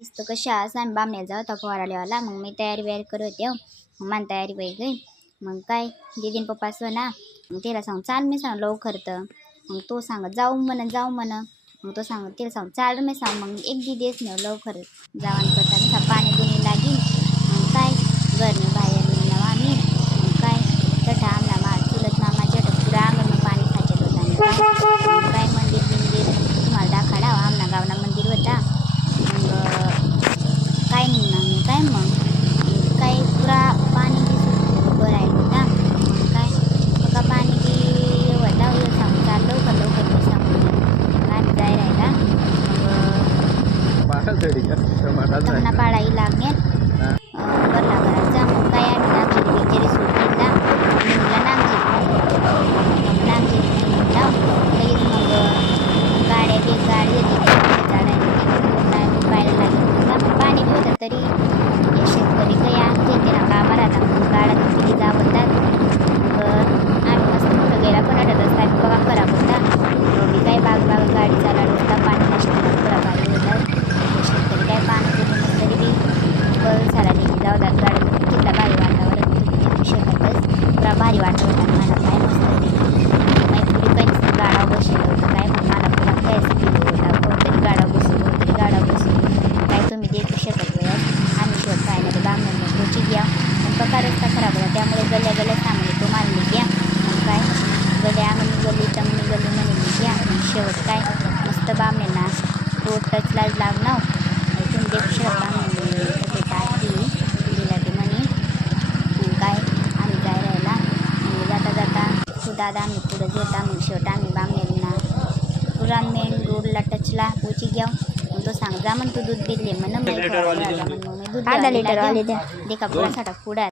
दिसतं कशा आम्ही बामण्याला जाऊ तर फवाराल्यावाला मग मी तयारी करत होते मग मला तयारी बाई गई मग काय दीदीन पप्पा असं ना मग त्याला सांग चाल मी सांग लवकर तर मग तो सांगत जाऊ म्हण मग तो सांगत त्याला सांग चाल मी सांग मग एक दीदीच नाही लवकर जावान करता तसा पाणी बिणी लागेल मग काय घरने बाहेर निघणार आम्ही मग काय चटा आणला मा चुलत मामाच्या पुरा अंगण पाणी खायच्यात होता मग काय मंदिर तुम्हाला दाखाडा आमना गावना मंदिर होता मग काय निघणार मी काय मग काय पुरा पाणी भरायला होता मग काय बघा पाणी की होता सांगून चाल लवकर मी सांगून काय जाय राहिला मग त्यांना पाडाही लागण्यात बरला घराचा मग काय आम्ही नागझिरी बिचारी सूट घेतला आणि मुला नागझिरी म्हटला लगेच मग गाडी पाहायला लागेल पाणी बी होतं तरी शेतकरी काही घेते ना कामा राहता मग गाड्या किती जावतात मग आम्ही मस्त कुठं गेला पण वाटत असता बघा खराब होता मी काय बाग गाडी चालवली होता पाणी नसतं पुरा भारी होतात शेतकरी काय पाणी पिऊन तरी बी बल सारा देखील जावतात गाडी कितला भारी वातावरण शेतातच पुरा भारी वातावरण मला काय मस्त माहीत पुरी काही गाडा बसलं होतं काय पण मला पुरा कायच पिलो होता कोणतरी गाडा बसून काय तुम्ही देखू शकत वेळात आम्ही शोध पाहिलं बांगण गोची घ्या पण पका रस्ता खराब होता त्यामुळे गल्ल्या सामने तो मारली घ्या मग काय गल्या गल्ली तमनी गल्ली म्हणे घ्या मग शेवट काय मस्त बामणेंना रोड टचलाच लागणार तुम्ही देखू शकता ते टाकी दिला ते म्हणे काय आम्ही काय राहिला मग जाता तो दादा आम्ही पुढे जेता मग शेवट आम्ही बामणेंना पुरा मेन रोडला टचला पोची घ्या तो सांग जा म्हण तू दूध बिदले म्हण मग मी दूध देखा पुरा साठा पुढा